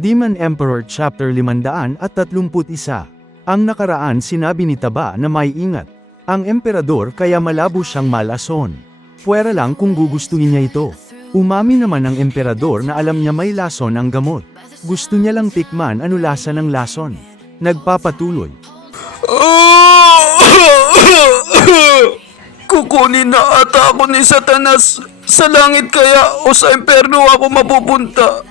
Demon Emperor Chapter 531. Ang nakaraan sinabi ni Taba na may ingat ang emperador kaya malabo siyang malason. Puwera lang kung gugustuhin niya ito. Umami naman ang emperador na alam niya may lason ang gamot. Gusto niya lang tikman ano lasa ng lason. Nagpapatuloy. Kukunin na ata ako ni Satanas. Sa langit kaya o sa imperno ako mapupunta?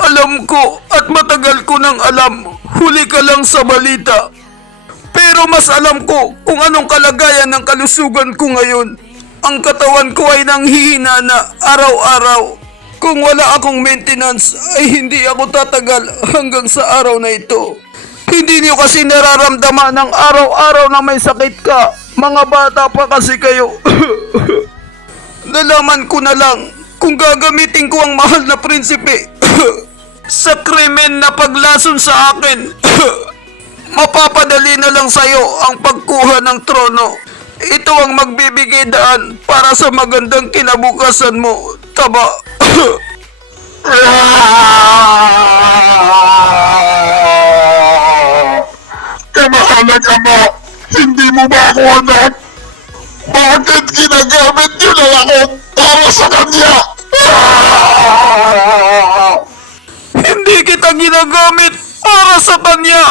Alam ko at matagal ko nang alam, huli ka lang sa balita. Pero mas alam ko kung anong kalagayan ng kalusugan ko ngayon. Ang katawan ko ay nanghihina na araw-araw. Kung wala akong maintenance ay hindi ako tatagal hanggang sa araw na ito. Hindi niyo kasi nararamdaman ng araw-araw na may sakit ka. Mga bata pa kasi kayo. Nalaman ko na lang kung gagamitin ko ang mahal na prinsipe sa krimen na paglason sa akin. Mapapadali na lang sa'yo ang pagkuha ng trono. Ito ang magbibigay daan para sa magandang kinabukasan mo, Taba. Kamahalaga Ama, hindi mo ba ako anak? Bakit ginagamit niyo na ako para sa kanya? Hindi kita ginagamit para sa kanya.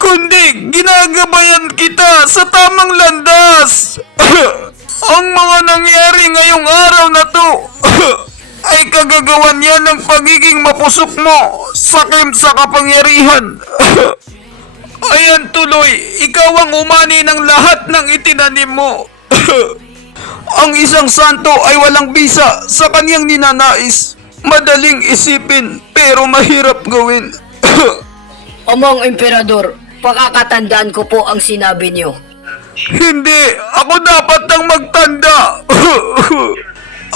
Kundi ginagabayan kita sa tamang landas. Ang mga nangyari ngayong araw na to ay kagagawan niya ng pagiging mapusok mo, sakim sa kapangyarihan. Ayan tuloy, ikaw ang umani ng lahat ng itinanim mo. Ang isang santo ay walang bisa sa kanyang ninanais. Madaling isipin pero mahirap gawin. Amang Emperador, pakakatandaan ko po ang sinabi niyo. Hindi, ako dapat ang magtanda.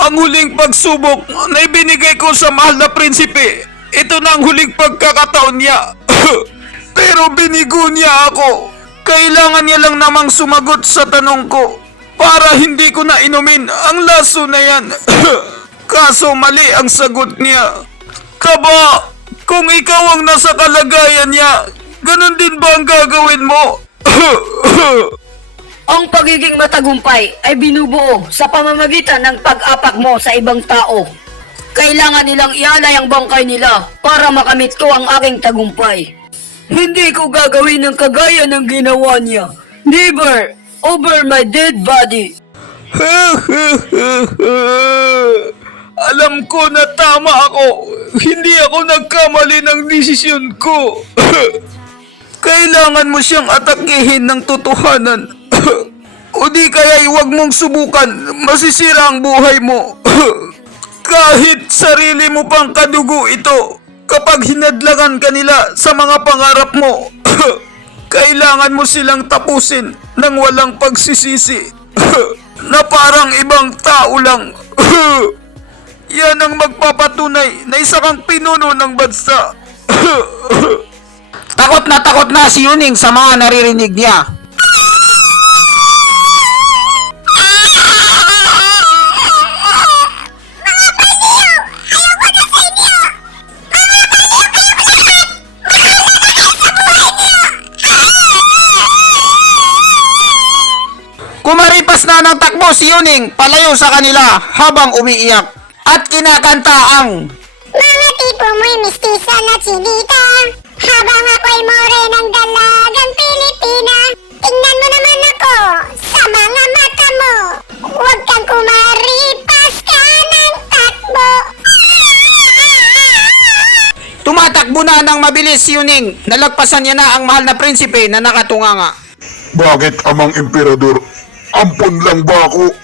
Ang huling pagsubok na ibinigay ko sa mahal na prinsipe, ito na ang huling pagkakataon niya. Pero binigo niya ako. Kailangan niya lang namang sumagot sa tanong ko para hindi ko na inumin ang laso na yan. Kaso mali ang sagot niya. Kaba, kung ikaw ang nasa kalagayan niya, ganun din ba ang gagawin mo? Ang pagiging matagumpay ay binubuo sa pamamagitan ng pag-apak mo sa ibang tao. Kailangan nilang ialay ang bangkay nila para makamit ko ang aking tagumpay. Hindi ko gagawin ng kagaya ng ginawa niya. Never over my dead body. Alam ko na tama ako. Hindi ako nagkamali ng desisyon ko. Kailangan mo siyang atakihin ng totohanan. O di kaya'y huwag mong subukan, masisira ang buhay mo. Kahit sarili mo pang kadugo ito, kapag hinadlangan ka nila sa mga pangarap mo, kailangan mo silang tapusin ng walang pagsisisi. Na parang ibang tao lang. Yan ang magpapatunay na isa kang pinuno ng bansa. Takot na si Yuning sa mga naririnig niya. Kumaripas na ng takbo si Yuning palayo sa kanila habang umiiyak at kinakanta ang Mga tipo mo'y mistisa na chinita, habang ako'y more ng dalagang Pilipina. Tingnan mo naman ako sa mga mata mo, huwag kang kumaripas ka ng takbo. tumatakbo na ng mabilis si Yuning. Nalagpasan niya na ang mahal na prinsipe na nakatunganga. Bakit Amang Emperador? Ampun lang ba ako?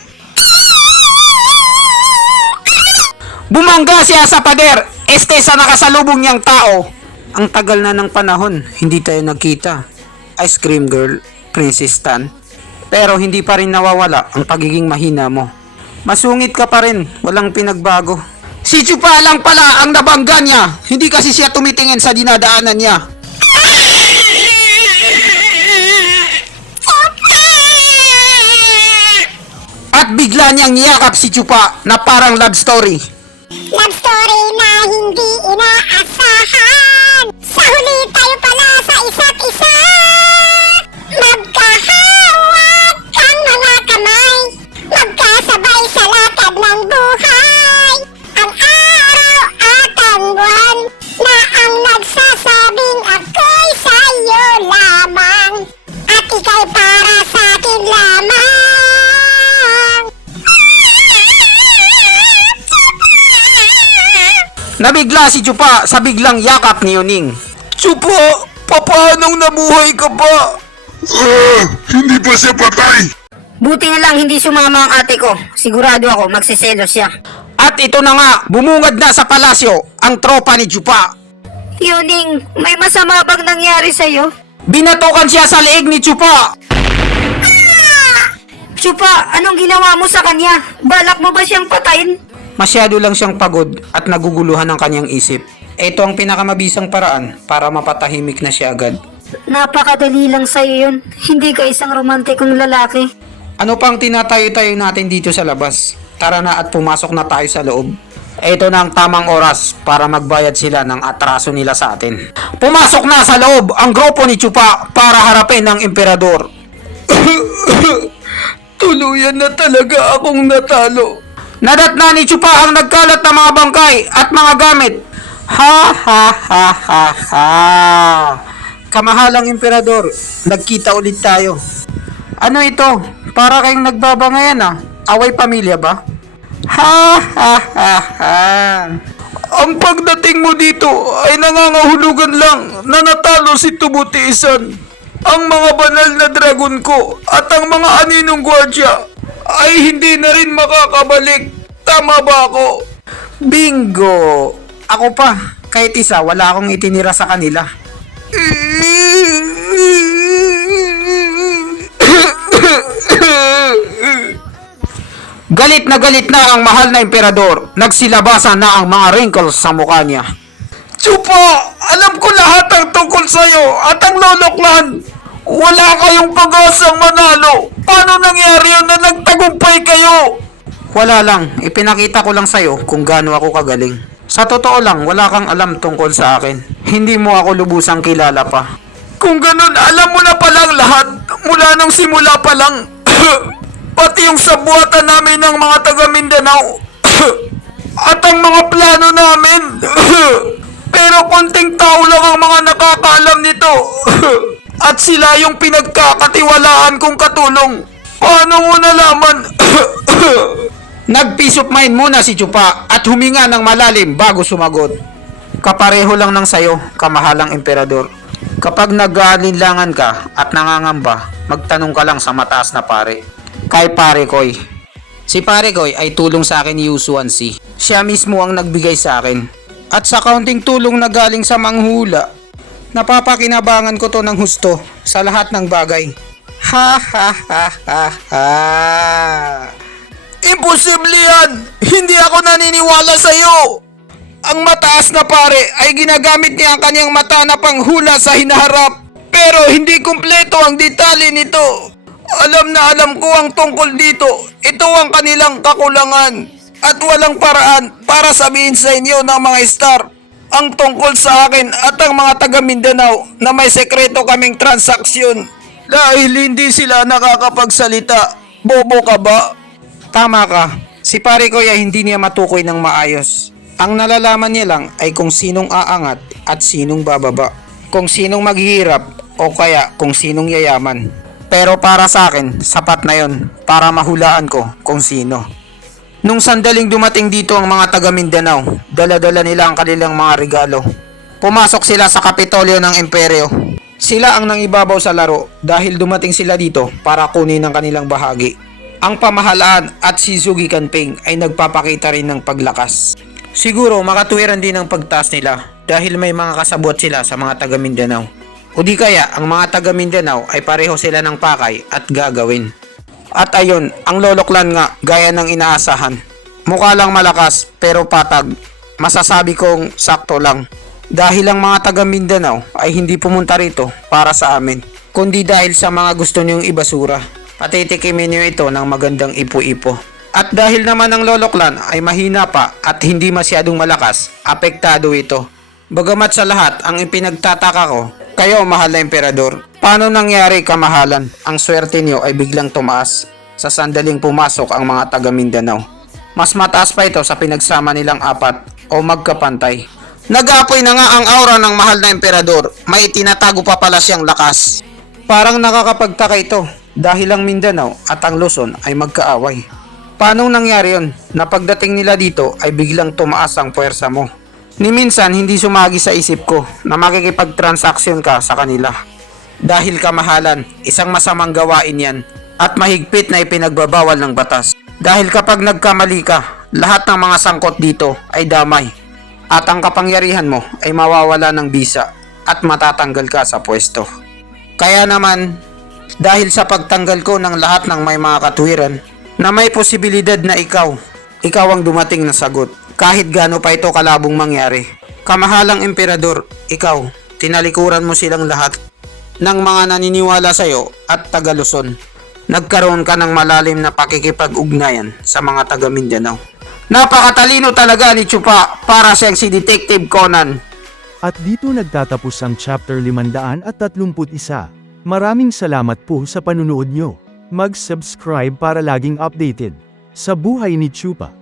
Bumangga siya sa pader, sa nakasalubong niyang tao. Ang tagal na ng panahon, hindi tayo nagkita. Ice cream girl, Princess Tan. Pero hindi pa rin nawawala ang pagiging mahina mo. Masungit ka pa rin, walang pinagbago. Si Chupa lang pala ang nabangga niya, hindi kasi siya tumitingin sa dinadaanan niya. At bigla niyang niyakap si Chupa na parang love story. Love story na hindi inaasahan. Sa huli tayo pala sa isa't isa. Magkahawak ang mga kamay. Magkasabay sa lakad ng buhay. Ang araw at ang buwan na ang nagsasabing ako'y sa'yo lamang. At ika'y para sa'kin lamang. Nabigla si Chupa sa biglang yakap ni Yuning. Chupa, papaanong nabuhay ka pa? Hindi pa siya patay. Buti na lang hindi sumama ang ate ko. Sigurado ako magsiselos siya. At ito na nga, bumungad na sa palasyo ang tropa ni Chupa. Yuning, may masama bang nangyari sa'yo? Binatukan siya sa leeg ni Chupa. Chupa, anong ginawa mo sa kanya? Balak mo ba siyang patayin? Masyado lang siyang pagod at naguguluhan ang kanyang isip. Ito ang pinakamabisang paraan para mapatahimik na siya agad. Napakadali lang sa'yo yun. Hindi ka isang romantikong lalaki. Ano pang tinatayo-tayo natin dito sa labas? Tara na at pumasok na tayo sa loob. Ito na ang tamang oras para magbayad sila ng atraso nila sa atin. Pumasok na sa loob ang grupo ni Chupa para harapin ng emperador. Tuluyan na talaga akong natalo. Nadatna ni Chupa ang nagkalat na mga bangkay at mga gamit. Ha ha ha ha ha. Kamahalang emperador, nagkita ulit tayo. Ano ito? Para kayong nagbabangayan ah. Away pamilya ba? Ha ha ha ha. Ang pagdating mo dito ay nangangahulugan lang na natalo si Tubutiisan. Ang mga banal na dragon ko at ang mga aninong gwardya ay hindi na rin makakabalik. Tama ba ako? Bingo! Ako pa, kahit isa, wala akong itinira sa kanila. Galit na ang mahal na emperador. Nagsilabasan na ang mga wrinkles sa mukha niya. Chupa! Alam ko lahat ang tungkol sa'yo at ang loloklan. Wala kayong pag-asang manalo. Paano nangyari yun na nagtagumpay kayo? Wala lang, ipinakita ko lang sa'yo kung gaano ako kagaling. Sa totoo lang, wala kang alam tungkol sa akin. Hindi mo ako lubusang kilala pa. Kung ganun, alam mo na palang lahat mula nung simula pa lang. Pati yung sabuatan namin ng mga taga Mindanao. At ang mga plano namin. Pero konting tao lang ang mga nakakaalam nito. At sila yung pinagkakatiwalaan kong katulong. Paano mo nalaman? Nag-peace of mind muna si Chupa at huminga ng malalim bago sumagot. Kapareho lang ng sayo, kamahalang emperador. Kapag nag-aalinlangan ka at nangangamba, magtanong ka lang sa mataas na pare. Kay Pare Koy. Si Pare Koy ay tulong sa akin ni Yusuan C. Siya mismo ang nagbigay sa akin. At sa kaunting tulong na galing sa manghula, napapakinabangan ko to ng husto sa lahat ng bagay. Ha ha ha ha ha. Imposible yan! Hindi ako naniniwala sa'yo! Ang mataas na pare ay ginagamit niya ang kanyang mata na panghula sa hinaharap. Pero hindi kumpleto ang detalye nito. Alam na alam ko ang tungkol dito. Ito ang kanilang kakulangan. At walang paraan para sabihin sa inyo ng mga star ang tungkol sa akin at ang mga taga Mindanao na may sekreto kaming transaksyon. Dahil hindi sila nakakapagsalita. Bobo ka ba? Tama ka. Si Pare Koy ay hindi niya matukoy ng maayos. Ang nalalaman niya lang ay kung sinong aangat at sinong bababa. Kung sinong maghihirap o kaya kung sinong yayaman. Pero para sa akin, sapat na yon para mahulaan ko kung sino. Nung sandaling dumating dito ang mga taga Mindanao, dala-dala nila ang kanilang mga regalo. Pumasok sila sa Kapitolyo ng Imperyo. Sila ang nangibabaw sa laro dahil dumating sila dito para kunin ang kanilang bahagi. Ang pamahalaan at si Sugi Kanping ay nagpapakita rin ng paglakas. Siguro makatuwiran din ang pagtaas nila dahil may mga kasabot sila sa mga taga Mindanao. O di kaya ang mga taga Mindanao ay pareho sila ng pakay at gagawin. At ayun, ang loloklan nga gaya ng inaasahan. Mukha lang malakas pero patag. Masasabi kong sakto lang. Dahil ang mga taga Mindanao ay hindi pumunta rito para sa amin, kundi dahil sa mga gusto niyong ibasura. Patitikimin niyo ito ng magandang ipo-ipo. At dahil naman ang Lolo Clan ay mahina pa at hindi masyadong malakas, apektado ito. Bagamat sa lahat ang ipinagtataka ko, kayo mahal na emperador, paano nangyari kamahalan? Ang swerte niyo ay biglang tumaas sa sandaling pumasok ang mga taga Mindanao. Mas mataas pa ito sa pinagsama nilang apat o magkapantay. Nag-aapoy na nga ang aura ng mahal na emperador, may tinatago pa pala siyang lakas. Parang nakakapagtaka ito dahil ang Mindanao at ang Luzon ay magkaaway. Paano nangyari yun na pagdating nila dito ay biglang tumaas ang puwersa mo? Ni minsan hindi sumagi sa isip ko na makikipagtransaksyon ka sa kanila. Dahil kamahalan, isang masamang gawain yan at mahigpit na ipinagbabawal ng batas. Dahil kapag nagkamali ka, lahat ng mga sangkot dito ay damay. At ang kapangyarihan mo ay mawawala ng bisa at matatanggal ka sa pwesto. Kaya naman, dahil sa pagtanggal ko ng lahat ng may mga katwiran, na may posibilidad na ikaw ang dumating na sagot. Kahit gaano pa ito kalabong mangyari. Kamahalang emperador, ikaw, tinalikuran mo silang lahat ng mga naniniwala sa iyo at taga Luzon. Nagkaroon ka ng malalim na pakikipag-ugnayan sa mga taga Mindanao. Napakatalino talaga ni Chupa para siyang si Detective Conan. At dito nagtatapos ang chapter 531. Maraming salamat po sa panunood nyo. Mag-subscribe para laging updated sa buhay ni Chupa.